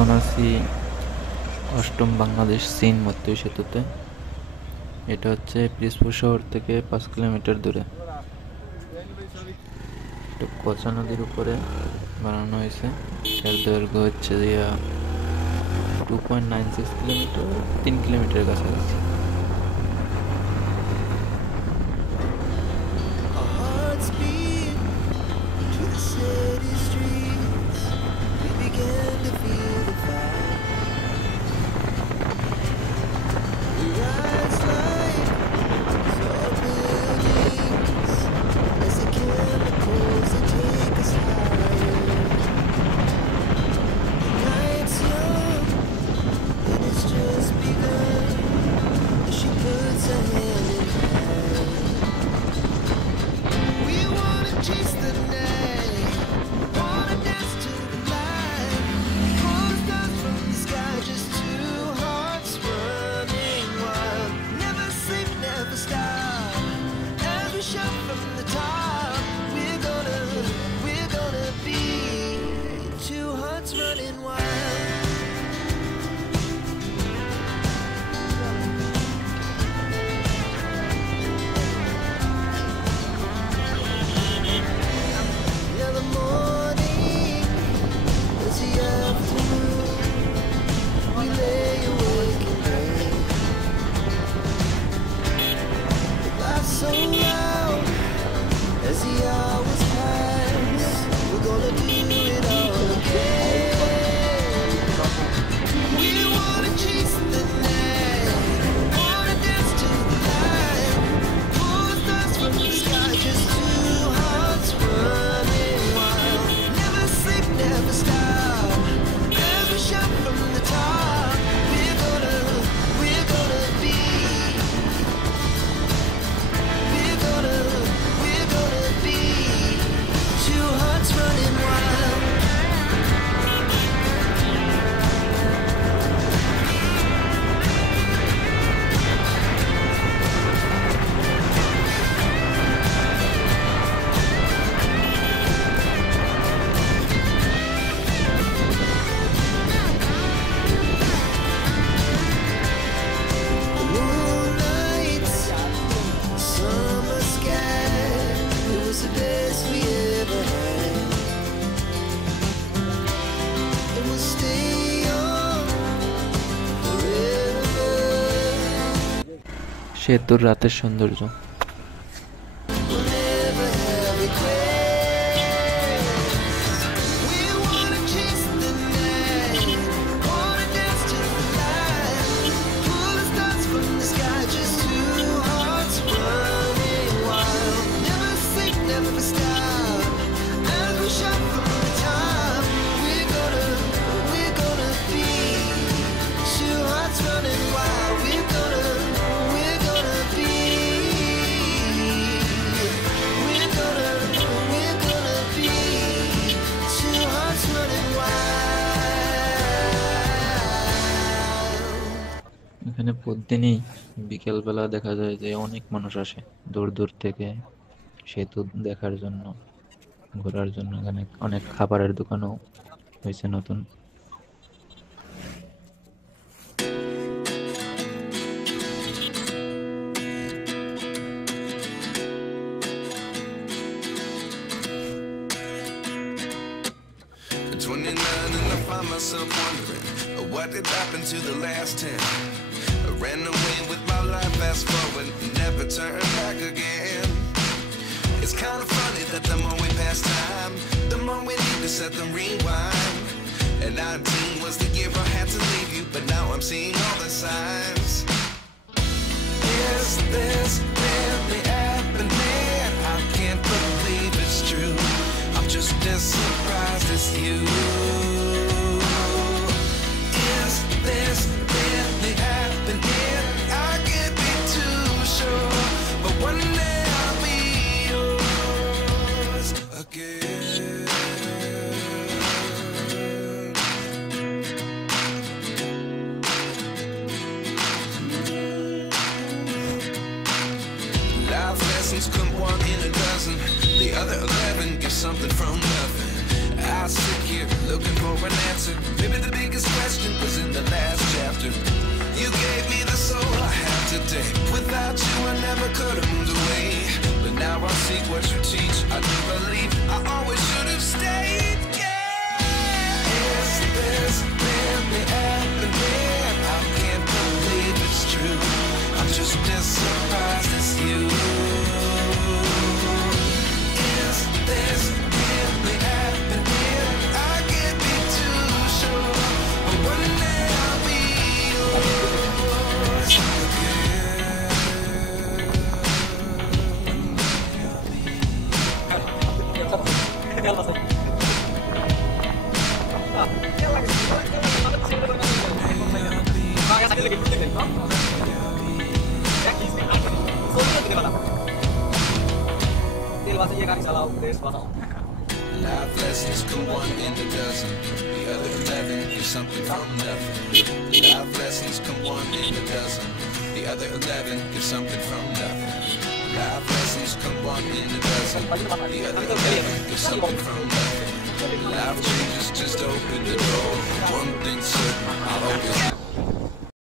এখন আছি অষ্টম বাংলাদেশ চীন মৈত্রী সেতুতে। এটা হচ্ছে পিরোজপুর শহর থেকে 5 কিলোমিটার দূরে। এটা কচা নদীর উপরে বানানো হয়েছে। এর দৈর্ঘ্য হচ্ছে 2.96 কিলোমিটার, 3 কিলোমিটার কাছাকাছি। সেতুর রাতের সৌন্দর্য। এখানে প্রতিদিনই বিকেলবেলা দেখা যায় যে অনেক মানুষ আসে দূর দূর থেকে সেতু দেখার জন্য, ঘোরার জন্য। এখানে অনেক খাবারের দোকানও হয়েছে নতুন। Myself wondering what did happen to the last 10. I ran away with my life, fast forward, never turn back again. It's kind of funny that the more we pass time, the more we need to set the rewind. And 19 was the year I had to leave you, but now I'm seeing all the signs. Is this really happening? I can't believe it's true. I'm just as surprised as you. This really happening? I can't be too sure, but one day I'll be yours again. Life lessons come one in a dozen. The other 11 get something from nothing. I sit here looking for an answer. Maybe the biggest question was in the last chapter. You gave me the soul I have today. Without you I never could have moved away. But now I seek what you teach. I do believe I always should have stayed. Yeah. Is this really happening? I can't believe it's true. I'm just as surprised as you. Is this really happening? I can't be too sure. But one day I'll be yours Life lessons come one in a dozen. The other 11 is something from nothing. Life lessons come one in a dozen. The other 11 is something from nothing. Life lessons come one in a dozen. The other 11 is something from nothing. Life changes just open the door. One thing certain, I'll always